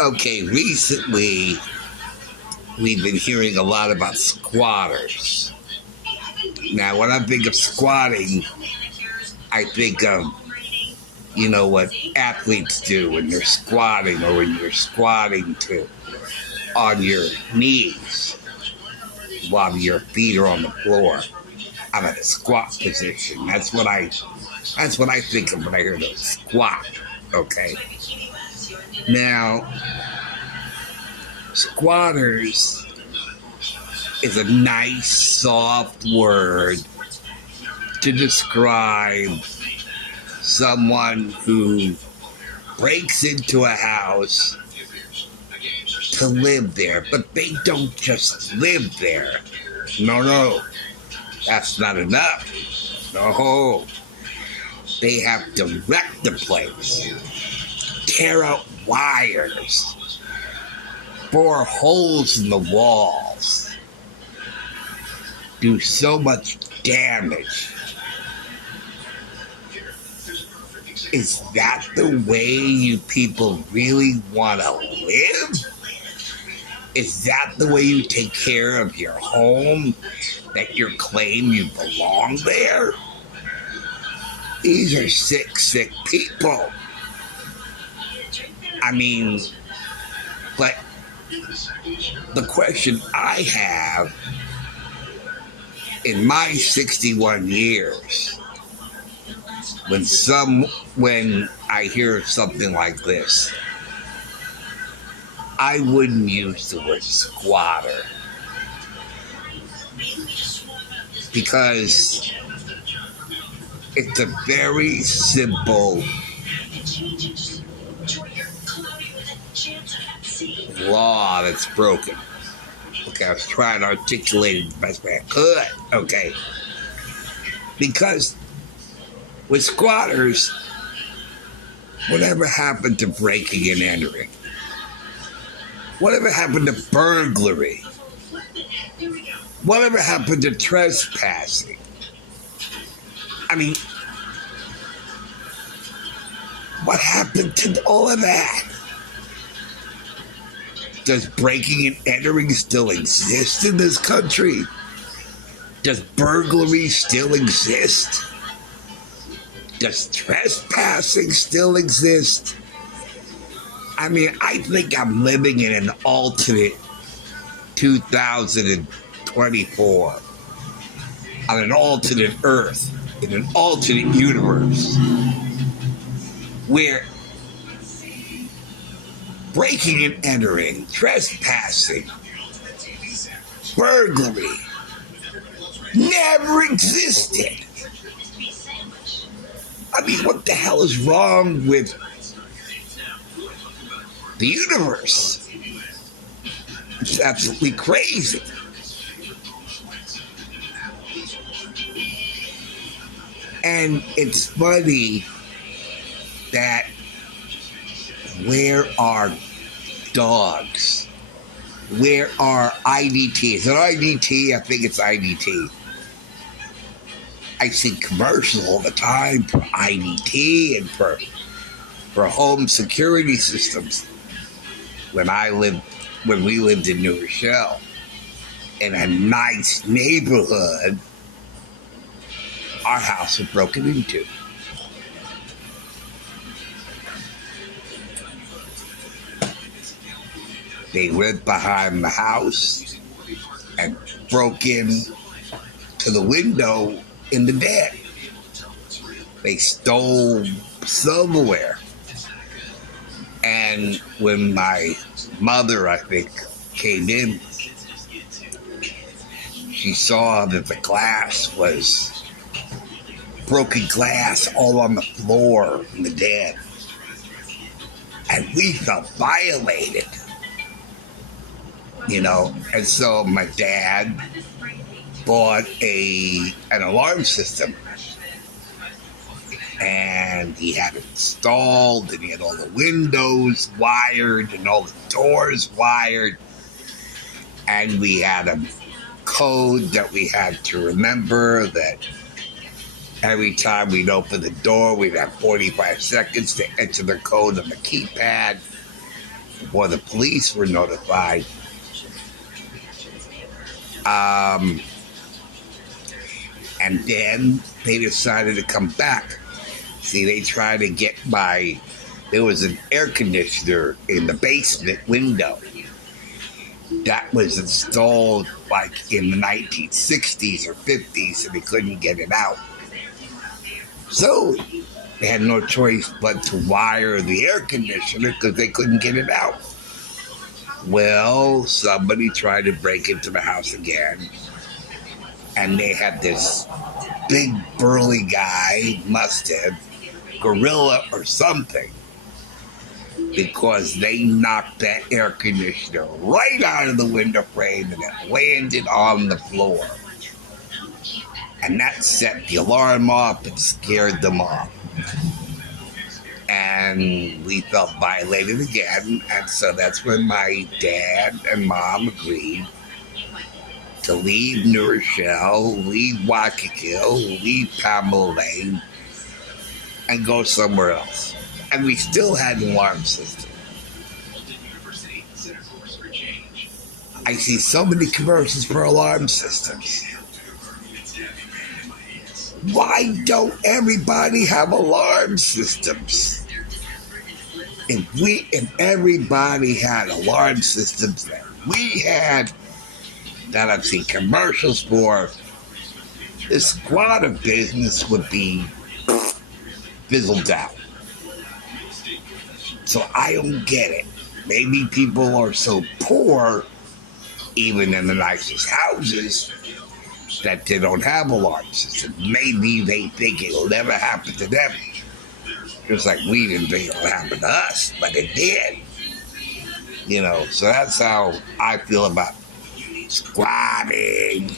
Okay, recently we've been hearing a lot about squatters. Now, when I think of squatting, I think of, what athletes do when they're squatting or when you're squatting on your knees while your feet are on the floor. I'm in a squat position. That's what I think of when I hear the squat. Okay. Now, squatters is a nice, soft word to describe someone who breaks into a house to live there, but they don't just live there. No, that's not enough. No, they have to wreck the place, tear out wires, bore holes in the walls, do so much damage. Is that the way you people really want to live? Is that the way you take care of your home, that you claim you belong there? These are sick people. I mean, but the question I have in my 61 years, when I hear something like this, I wouldn't use the word squatter because it's a very simple law that's broken. Okay, I was trying to articulate it the best way I could. Okay. Because with squatters, whatever happened to breaking and entering? Whatever happened to burglary? Whatever happened to trespassing? I mean, what happened to all of that? Does breaking and entering still exist in this country? Does burglary still exist? Does trespassing still exist? I mean, I think I'm living in an alternate 2024, on an alternate Earth, in an alternate universe, where breaking and entering, trespassing, burglary never existed. I mean, what the hell is wrong with the universe? It's absolutely crazy. And it's funny that where are dogs? Where are IDT? Is it IDT? I think it's IDT. I see commercials all the time for IDT and for home security systems. When we lived in New Rochelle, in a nice neighborhood, our house was broken into. They went behind the house and broke in to the window in the den. They stole silverware. And when my mother, I think, came in, she saw that the glass was broken glass all on the floor in the den. And we felt violated. And so my dad bought an alarm system, and he had it installed, and he had all the windows wired and all the doors wired, and we had a code that we had to remember, that every time we'd open the door, we'd have 45 seconds to enter the code on the keypad. before the police were notified. Um, and then they decided to come back. See, they tried to get there was an air conditioner in the basement window that was installed like in the 1960s or 50s, and they couldn't get it out. So they had no choice but to wire the air conditioner because they couldn't get it out. Well, somebody tried to break into the house again, and they had this big burly guy, must have, gorilla or something, because they knocked that air conditioner right out of the window frame and it landed on the floor. And that set the alarm off and scared them off. And we felt violated again. And so that's when my dad and mom agreed to leave New Rochelle, leave Waikiki, leave Pamela Lane, and go somewhere else. And we still had an alarm system. I see so many commercials for alarm systems. Why don't everybody have alarm systems? If everybody had alarm systems that we had, that I've seen commercials for, the squatter business would be fizzled out. So I don't get it. Maybe people are so poor, even in the nicest houses, that they don't have alarm systems. Maybe they think it'll never happen to them. Just like we didn't think it'll happen to us, but it did. So that's how I feel about squatting.